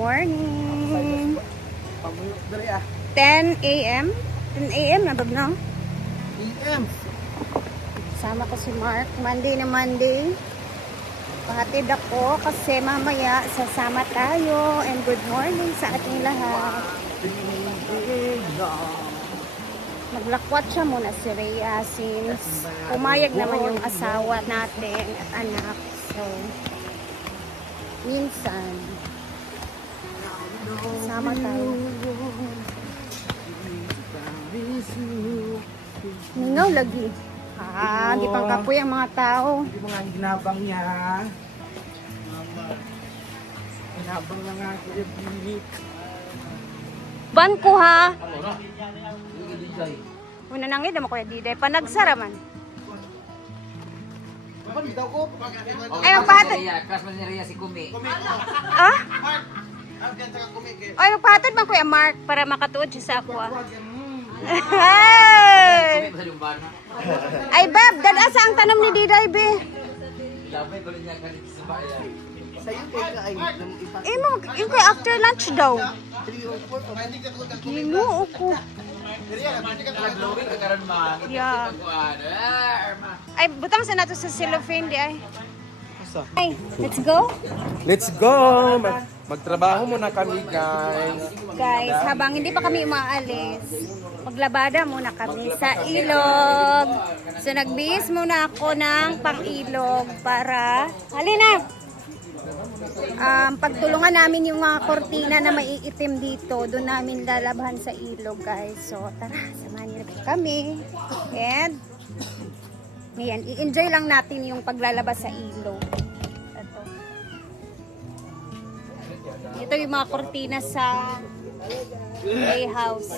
morning. 10 a.m. 10 a.m. na bag na. PM. Sama ko si Mark. Monday na Monday. Pahatid ako kasi mamaya sasama tayo. And good morning sa ating lahat. Maglakwat siya muna si Rhea since pumayag naman yung asawa natin at anak. So, minsan, sama tayo. Mingaw lagi. Di pang kapoy ang mga tao. Hindi mo nga ginabang niya. Ginabang na nga Kuya Billy. Ban ko ha. Una nangid mo Kuya Diday. Panagsara man. Ay, magpahatid. Class man ni Rhea si Kumi. Ah? Ay, magpahatid man Kuya Mark para makatuod siya sa ako ah. Hey! Kumi sa lumbar na. Ay, Bab, dadasa ang tanong ni Diday, be. Labay ko rin niya kalit sa bayan. Sa'yo teka ay Yung kay after lunch daw. 3 or 4. Ginoo ko. Naglowin ka karon man. Yeah. Kuan. Arma. Ay, butang sa nato sa cellophane di ay. Ay, let's go. Let's go! Magtrabaho muna kami, guys. Guys, habang hindi pa kami umaalis, maglabada muna kami sa ilog. So, nagbihis muna ako ng pang-ilog para, halina! Pagtulungan namin yung mga kortina na maiitim dito, doon namin lalabhan sa ilog, guys. So, tara, samahan niyo kami. And, yan, i-enjoy lang natin yung paglalabas sa ilog. Ito yung mga kortina sa playhouse.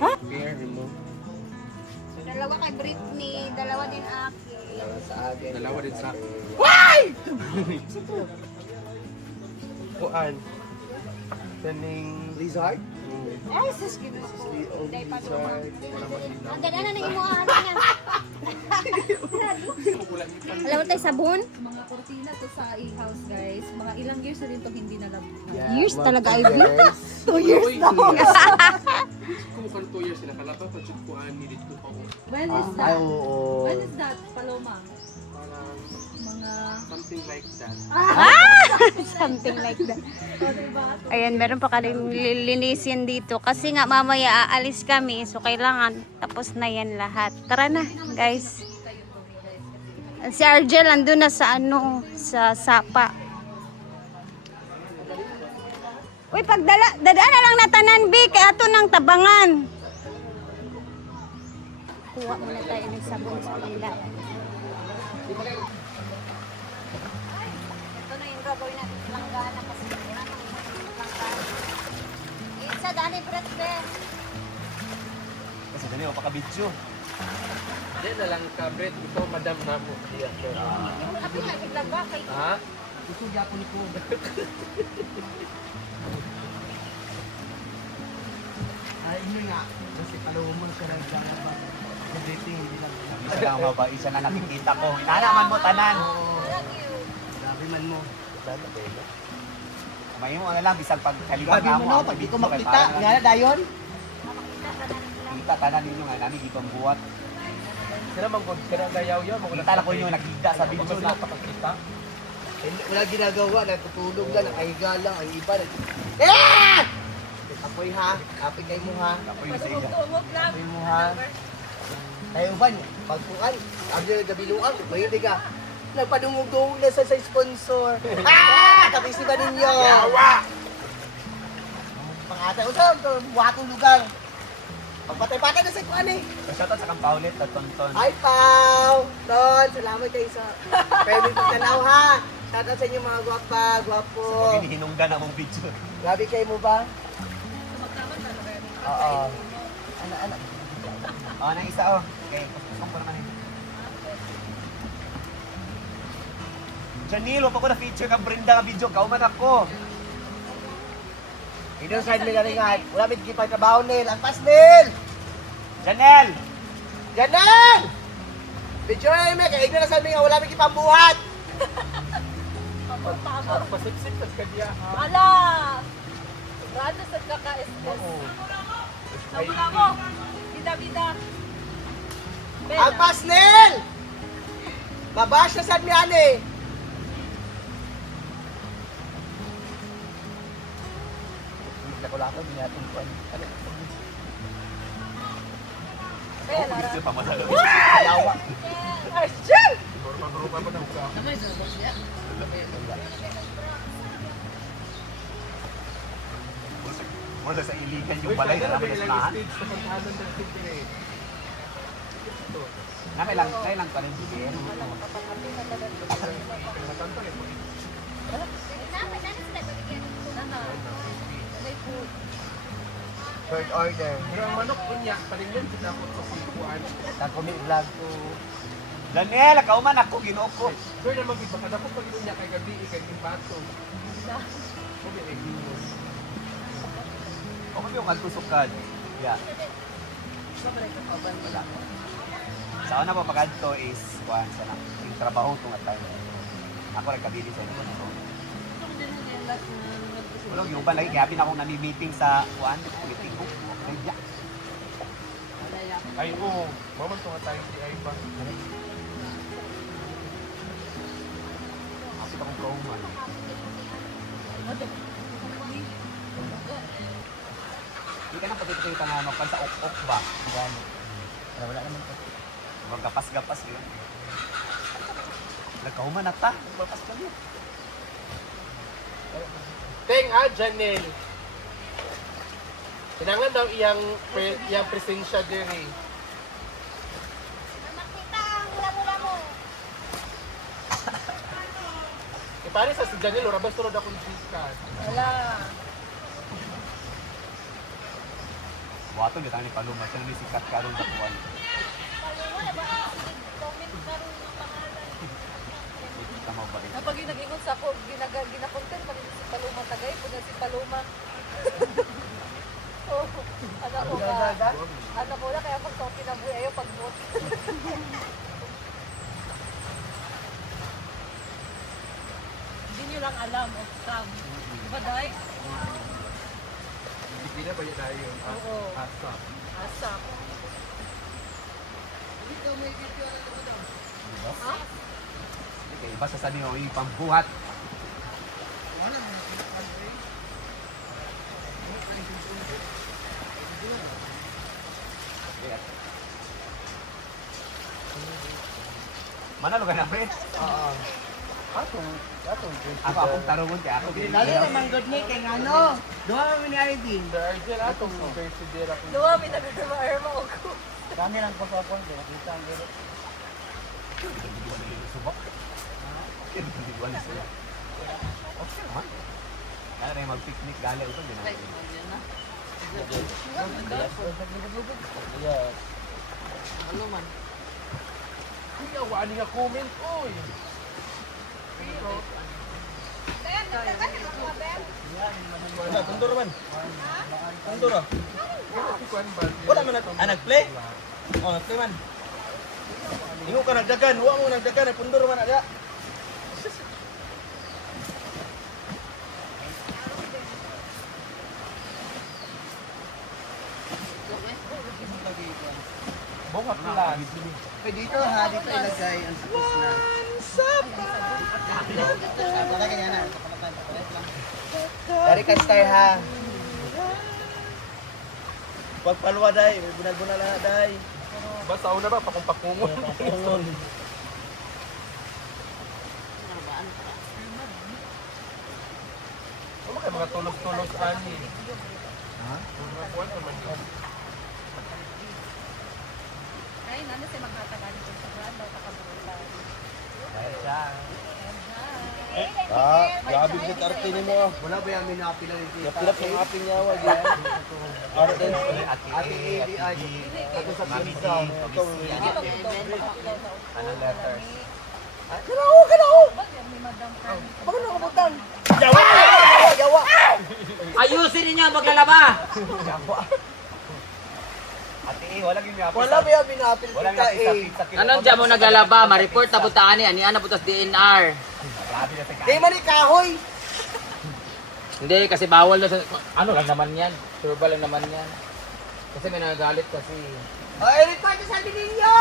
Ha? So, dalawa kay Britney, dalawa din akin. Dalawa din sa akin. Why? Kuan. Kaning lizard? Ay, sus, ginusto ko. Day pa naman. Ang ganda na ng imuhaan niya. Alam mo tayo sabon? Mga kortina to sa e-house, guys. Mga ilang years na rin to hindi nalabas. Years talaga, Ivy. 2 years na. Kung kan 2 years sila kalapa pa jud ko ani dito pa ko. When is Ay, that? oo. When is that, Paloma? Parang Mga... something like that. Something like that. O, diba? Ayan, meron pa kaming lilinisin dito. Kasi nga mamaya aalis kami. So, kailangan tapos na yan lahat. Tara na, guys. Si Argel andun na sa sa sapa. Uy, dadaan na lang natanan, B. Kaya ato ng tabangan. Kuha muna tayo ng sabon sa ila. Ito na yung gagawin natin sa langgana kasi langgana. Isa, dani bread, be. Kasi dali, mapaka-video. Di na lang ka bread ito madam na mo. Iya sir. Abi nga, biglaga kay Ha? Gusto niya ako ni ko. Ay, yun nga. Kasi palawo mo siya ng gana ba? Dating, hindi lang. Isa lang ba? Isa na nakikita ko. Nanaman mo tanan. Grabe man mo. May mo ano lang bisag pag kaliwa Grabe nga mo mo. no, pag di ko makita. Nga na, dayon? Kita tanan ninyo nga nami di pang buhat. Sira man gud sira gayaw-yaw mo Kita lang ko yung nakita sa video na. pakita. Wala ginagawa, natutulog lang, nakahiga lang, ang iba. Eh! Apoy ha, kapit kayo mo ha. Ako yung sa iya. Apoy mo ha. Tayo ba, pagpuan, sabi nyo gabiluan, mahilig ka. Nagpadungog-dungog na sa sponsor. Kapisi ba ninyo? Yawa! Pangata, usap, buhatong lugar. Pagpatay-patay na sa ikuan eh. Shoutout sa Kampaulit at Tonton. Hi, Pao! Ton, salamat kayo sa pwede pagtanaw ha. Shoutout sa inyo mga gwapa, gwapo. Pag hinihinunggan ang mong video. Grabe kayo mo ba? Oo. Ano? Oh, nang isa oh. Okay, kusong ko naman ito. Janil, wapa ko na feature kang Brenda nga video. Kauman ako. Ito sa nila rin nga, wala may kipag trabaho nil. Ang pas nil! Janel! Ganun! Video na may, kaya na sa amin nga, wala may kipambuhat. Pasiksik tas kadya. Ala! Rado sa kaka-estes. Oo. Nabula mo! Bida-bida! Agpas, Nel! Mabash na sad mi ani. Lako-lako, binatong ko. Bella, Lara. Yawa. Arjel! Normal pa na uka. Mula sa iligan yung balay na naman naslahan. Stage sa pagkahanan ng tipi eh. Nakailang pa rin bigyan. Third order. Pero ang manok unya, palingon sila ko sa kuan. Takumi vlog ko. Daniel, kauman ako, ginoo ko. Pero naman gid baka dapat pag unya kay gabi kay bato. Obi ay ginoo. Ako yung nagtusukan. Yeah. Wala. Sa una pa pagkanto is kuan sa na yung trabaho tong at time. Ako nagkabili sa inyo nito. Wala yung uban lagi kaya pinakong nami-meeting sa kuan, meeting ko. Kaya Ay oo, maman to nga tayo si ay ba. ako pa kong kauman. Hindi ka na patutuloy ka nga magpan sa ok-ok ba? Gani. Wala naman ko. Magkapas-gapas yun. Nagkauman na ta. Magpapas kami. Teng Janel. Kinanglan daw iyang presensya diri. Pare sa si Janel, ora ba sunod akong discount? Wala. Wato niya tayo ni Paluma. Siya ni sikat karon sa kuwan. Tama ba rin? Kapag ginag-ingon sa ako, ginakontent pa rin si Paluma tagay, puna si Paluma. Oh, anak ko ka. Anak ko na, kaya pag ito kinabuhi ayaw pag-vote. Hindi nyo lang alam of scam. Diba, Day? Hindi na ba yun tayo? Oo. Asa. Asa. Okay, basta sa niyo yung pambuhat. Manalo ka na, Fred? Oo. Atong Ako akong tarungon kaya ako. Lalo naman good ni kay ano. Duha man ni Arvin. The Argel atong consider ako. Luwa, may nagdadamaar mo ako. Kami lang pagpapon din nakita ang gero. Subak. Individual sila. Okay naman. Kaya rin mag-picnic gala ito. Din natin. Ano man? Kuya, wani nga comment, oy. Pero, Tundur man. Tundur ah. si Kwan ba? Wala man nag-play. Oh, nag-play man. Ingo ka nagdagan, wa mo nagdagan, pundur man ada. Bongak lang. Dito ha, dito ilagay ang suppose na. Wala kanya na. Dari ka star ha. Pagpalwa day, may bunal-bunal na day. Basta una ba, pakong-pakungon. Ano kayo mga tulos-tulos ani? Ha? Mga kuwan naman yun. Ay, nana siya magtatagan ko sa brand daw takabulan. Dahil siya. Grabe yung arte ni mo. Wala ba yung minapila ni Tita? Napilap yung api niya, wag yan. Arte Ate A, Ako sa Mami D, pizza. anong letters? Ba't yan may Madam Fran? Bakit nakabutan? Yawa! Ayusin ninyo ang maglalaba! Ate A, wala yung yapit. Wala ba yung minapil Wala kita yung eh? pizza. Anong dyan mo naglalaba? Ma-report na butaan ni Ani Ana butas DNR. Grabe na sa Di man ikahoy! Hindi, kasi bawal na sa... Ano lang naman yan? Turba lang naman yan. Kasi may nagagalit kasi. Ay, report na sabi ninyo!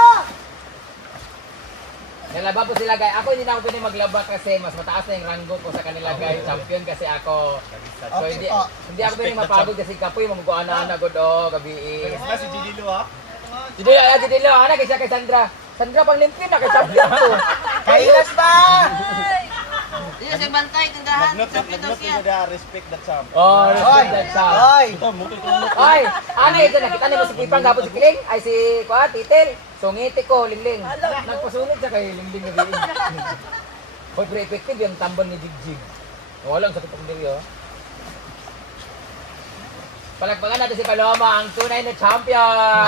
Nalaba po sila guys. Ako hindi na ako pwede maglaba kasi mas mataas na yung ranggo ko sa kanila guys. Champion kasi ako. So Okay hindi po. hindi ako pwede mapagod kasi kapoy mamuguana good gabi. Na si Gidilo ha? Dili ana kay siya kay Sandra. Sandra pang limpyo na kay champion ko. Kailas ba? Nagnote na respect that Sam. Oh, respect that sound. Ay! Ay, ano ito nakita niyo si Pipang tapos si Kiling ay si Titil. So ngiti ko lingling. Nagpasunod siya kay lingling gabi. Hoy, pre effective yung tambon ni Jigjig. Walang sakit ang dili oh. Palagpagan natin si Paloma, ang tunay na champion!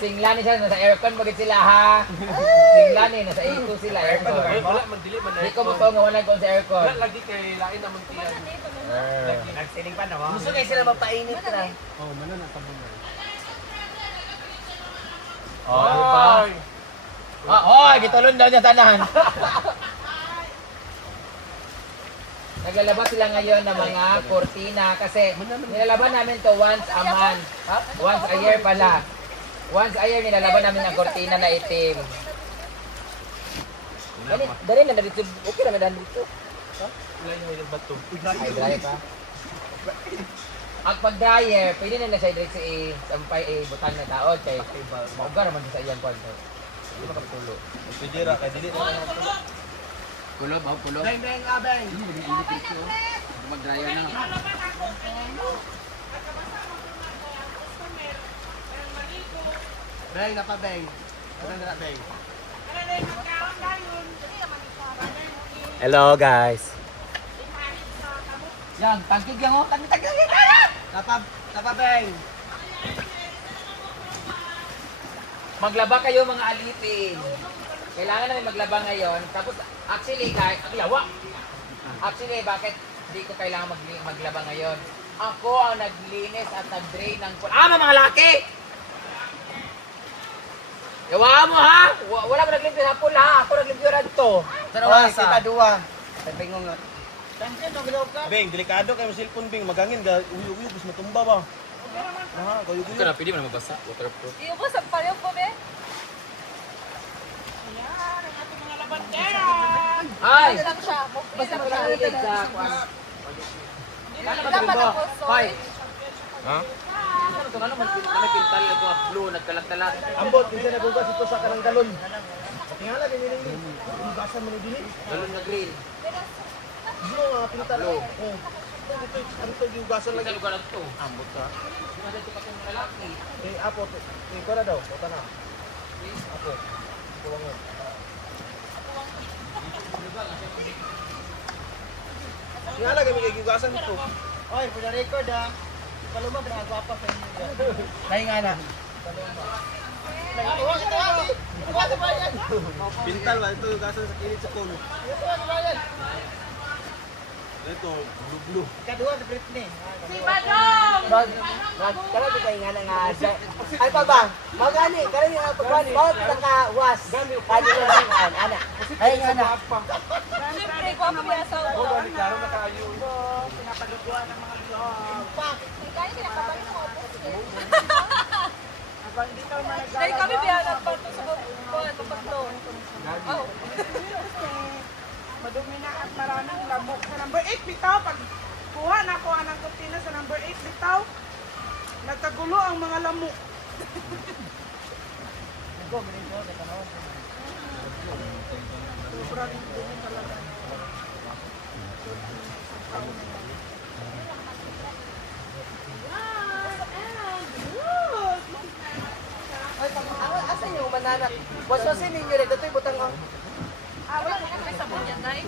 Singlani siya, nasa aircon bagit sila ha. Singlani, nasa A2 sila, aircon. Wala man dili man. Hindi ko mo to nga wala ko sa aircon. Wala lagi kay lain naman tiyan. Nagsiling pa na Gusto kayo sila mapainit na. Oh, mana na tabo na. Oh, diba? Oy, gitulon daw niya tanan. Naglalaba sila ngayon ng mga kortina kasi nilalaban namin to once a month. Once a year pala. Once a year nilalaban namin ang kortina na itim. Dali na dito. Okay naman dito. Wala yung bato. Ay, dry pa. Ang pag-dryer, pwede na na siya direct sampay butang na taod kay maugar naman sa iyang kwarto. Hindi makapitulo. Pwede ra kay dili na Pulo ba? Pulo? Beng, beng, abeng! Mag-dryer na. Beng, napabeng. Ano na beng? Hello guys. Yan, tangkig yan oh. Tangkig. Napabeng! Maglaba kayo mga alipin. Kailangan namin maglaba ngayon. Tapos actually kahit aglawa. Actually bakit hindi ko kailangan maglaba ngayon? Ako ang naglinis at nag-drain ng mga laki! Yawa mo ha! Wala mo naglimpyo sa pool ha! Ako naglimpyo rin to. Ay, kita dua. Pagpingong nga. Beng, delikado kay mo cellphone Beng, magangin ga uyog-uyog bis matumba ba. Aha, uyog-uyog. Pwede mo na mabasa. Waterproof. Iubos ang pareho po, be. Ay! Ano lang siya? Basta ko lang ulit sa kwan. Dapat ako, Hoy! Ha? Ano to? Ano man pintal ito ang blue, nagkalat-kalat. Ambot, kinsa nagugas ito sa kanang galon. Tingala, ganyan din. Hugasan mo ni Dili. Galon na green. Gusto nga, pintal. Oh. Ano to, hugasan Sa lagi. lugar na to. Ambot ka. Sumada ito pa kong lalaki. Eh, apo, ko na daw. Kota na. Apo. Kuwangon. Tingala, kami kay hugasan ito. Oy, for the record ha. Paluma, pinagwapa sa inyo. Kaya nga na. Pintal ba ito hugasan sa kilit sa kuno. Ito, blue. Kadua sa Britney. Kala di kayo nga nga ay pa ba? Magani, kala niyo pagkuhan bawat naka-was. Kani na lang ana. Ay nga na. Siyempre, ko ako yung asawa ko. Klaro na kayo. Kaya pinapabalik mo ako. Dahil kami biyanan pa ito sa buwan, kapag to. Oh. Madumi na at maraming lamok. Sa number 8 bitaw, pag kuha na ko ang kurtina sa number 8 bitaw, nagkagulo ang mga lamok. Sobrang dumi talaga. Ay, asan yung mananak? Waswasin ninyo rin dito'y butang ang Ah, wala na kami sabon yan, guys.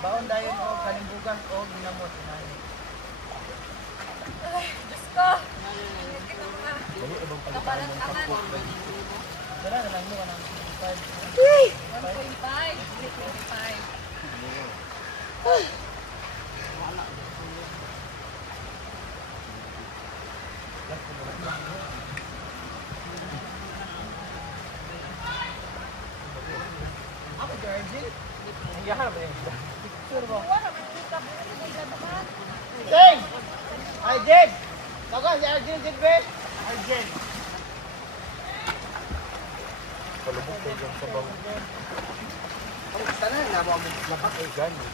Baon dayon o kalimbugan o ginamot. Ay, Diyos ko. Kabalan tangan. Dala na lang mo kanang 1.5. 3.5. Ang yahan ba yun? Jeng! Ay, Jeng! Taga, si Arjel, Jeng, be? Arjel. Palubog kayo dyan sa bang. Ang tanan na mo ang lapak ay gani.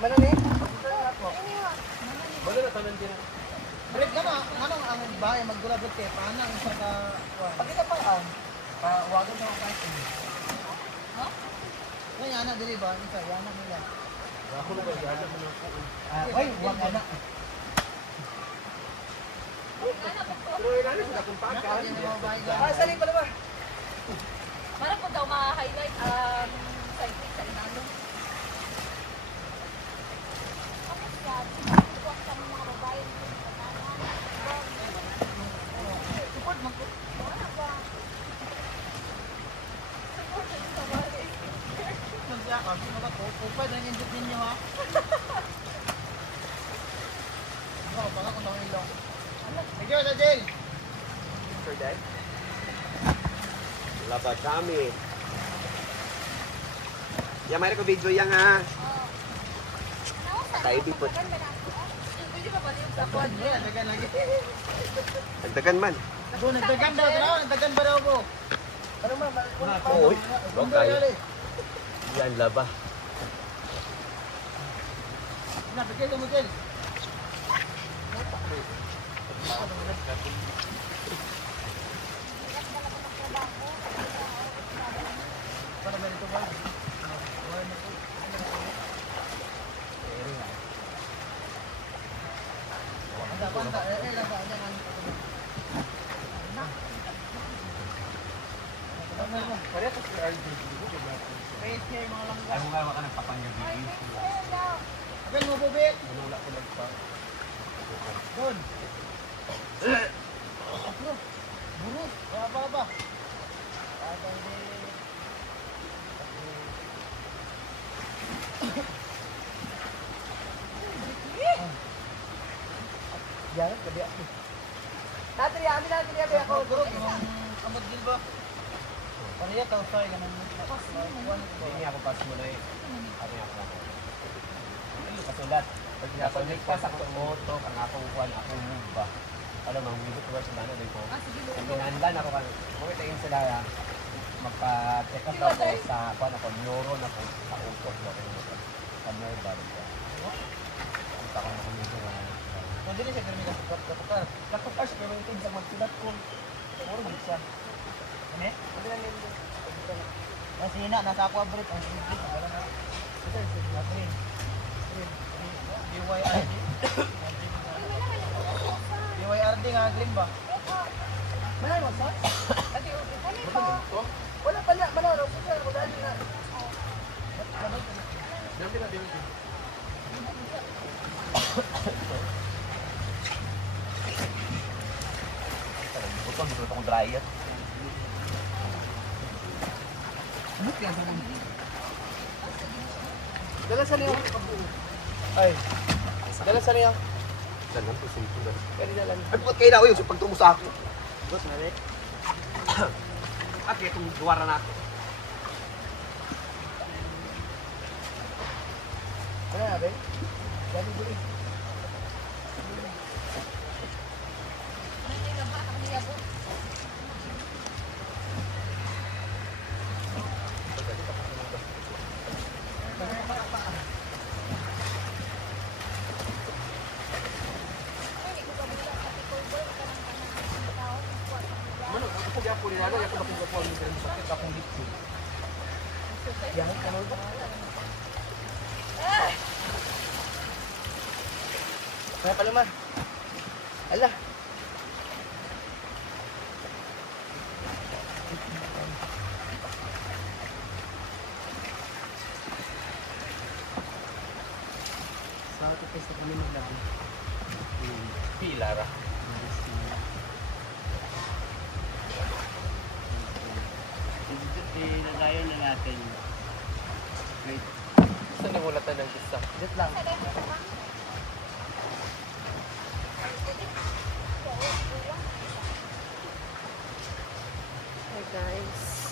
Mana ni? Wala na tanan din. Balik na ma, anong ang bahay magdulabot kay paano ang isa ka pagkita pa ang wagon mo kasi. No? Kaya anak dili ba? Isa yana nila. Ako na ba yahan mo na ako. Ay, wag anak. Pero ilalim sa akong pagkaan. Ah, sali pa ba? Para po daw ma-highlight ang cycling sa inalong. Magsiya ka, mga kupad ang injit ninyo ha. Ako, baka kung tawang ilong. Sige, Jel! Sir Dad? Labat kami. Ya, mayroon ko video yan ha. Tayo di po. Pwede ba balik sa kwan? Yeah, dagan lagi. Nagdagan man. Bo, nagdagan daw, tara, nagdagan ba daw po? Ano man, Oy, wag tayo. Yan, laba. Napigil mo, Jel. Para ba ito ba? Panta, laba, jangan. Kaya ko si RJ. Wait here, mga langga. Ano nga ka nagpapangyabi? Agan mo, Bobet. Wala ko nagpa. Doon. Bro, burot. Ba? Abang di. Jangan ke dia. Nanti ya, ambil nanti dia biar kau buruk. Amad din ba? Pariya tau say ganun. Hindi ako pas mo na eh. Ano yung ako? Ano kasulat? Pag napanig pa sa moto, ang akong kuwan, akong move ba? Alam mo, move towards na ano din ko. Ang pinandan ako kan, kung tingin sila magpa-check up ako sa kuwan ako, neuron ako sa utok ko. Sa nerve ba? Ang takang ako nito nga. Kung dili siya germi katukar. Katukar siya pero ito sa magsulat ko. Puro bisa. Ano eh? Ano lang yun? Kasi na, nasa ako abrit. Ang sige, wala na. Ito, green. BYRD. BYRD nga, green ba? Manay mo, sa? Wala pa na, manay mo. Susa, magdali na. Dami na din. Butong, dito akong dryer. Dala sa niyo. Ay. Dala sa niyo. Dalang po sito na. Kaya dala. Ay, bukod kayo na ako yung pagtungo sa ako. Boss, mali. At kaya itong duwara na ako. Ano na, be? Dali buli. Mano, ako po gyapon ni Nano, ako makukuha mo sa sakit akong litsin. Jangan kamu ba? Kaya pala ma. Ala. Sa ato pa sa kami maglabi. Pilara. Nagayon na natin. Wait. Saan yung ulatan ng isa? Wait lang. Hey guys.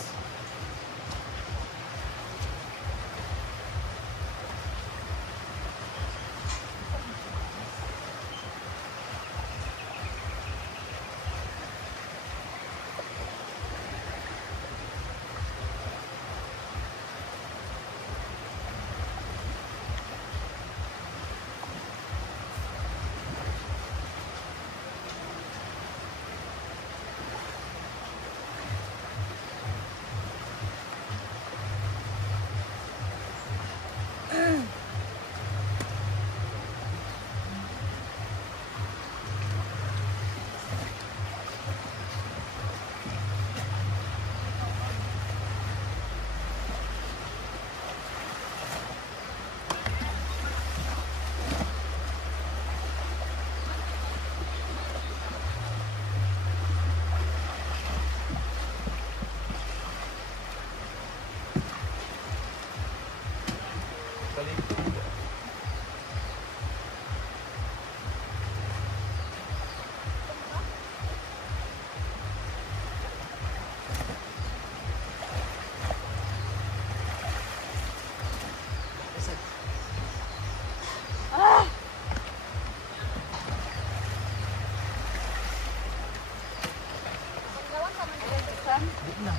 kuan?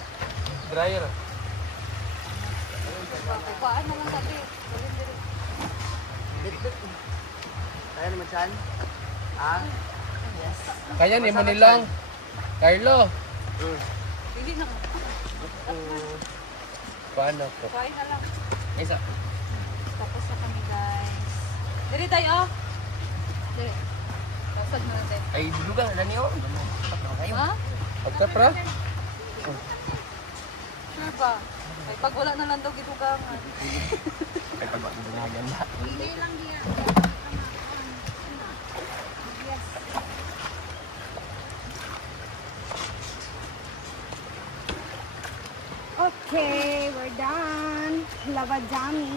Dryer. Kuan na lang sabi. Kaya naman siyan? Ah? Kaya ni mo nilang. Carlo. Hindi na. Paano ko? Kuan na lang. Isa. Tapos na kami guys. Dili tayo oh. Dili. Tasad mo natin. Ay, dudugan na niyo. Ha? Pagkapra? Sure ba? Ay pag wala na lang daw gidugangan. Ay, pagbabunagan na. Okay, we're done. Lava Jami.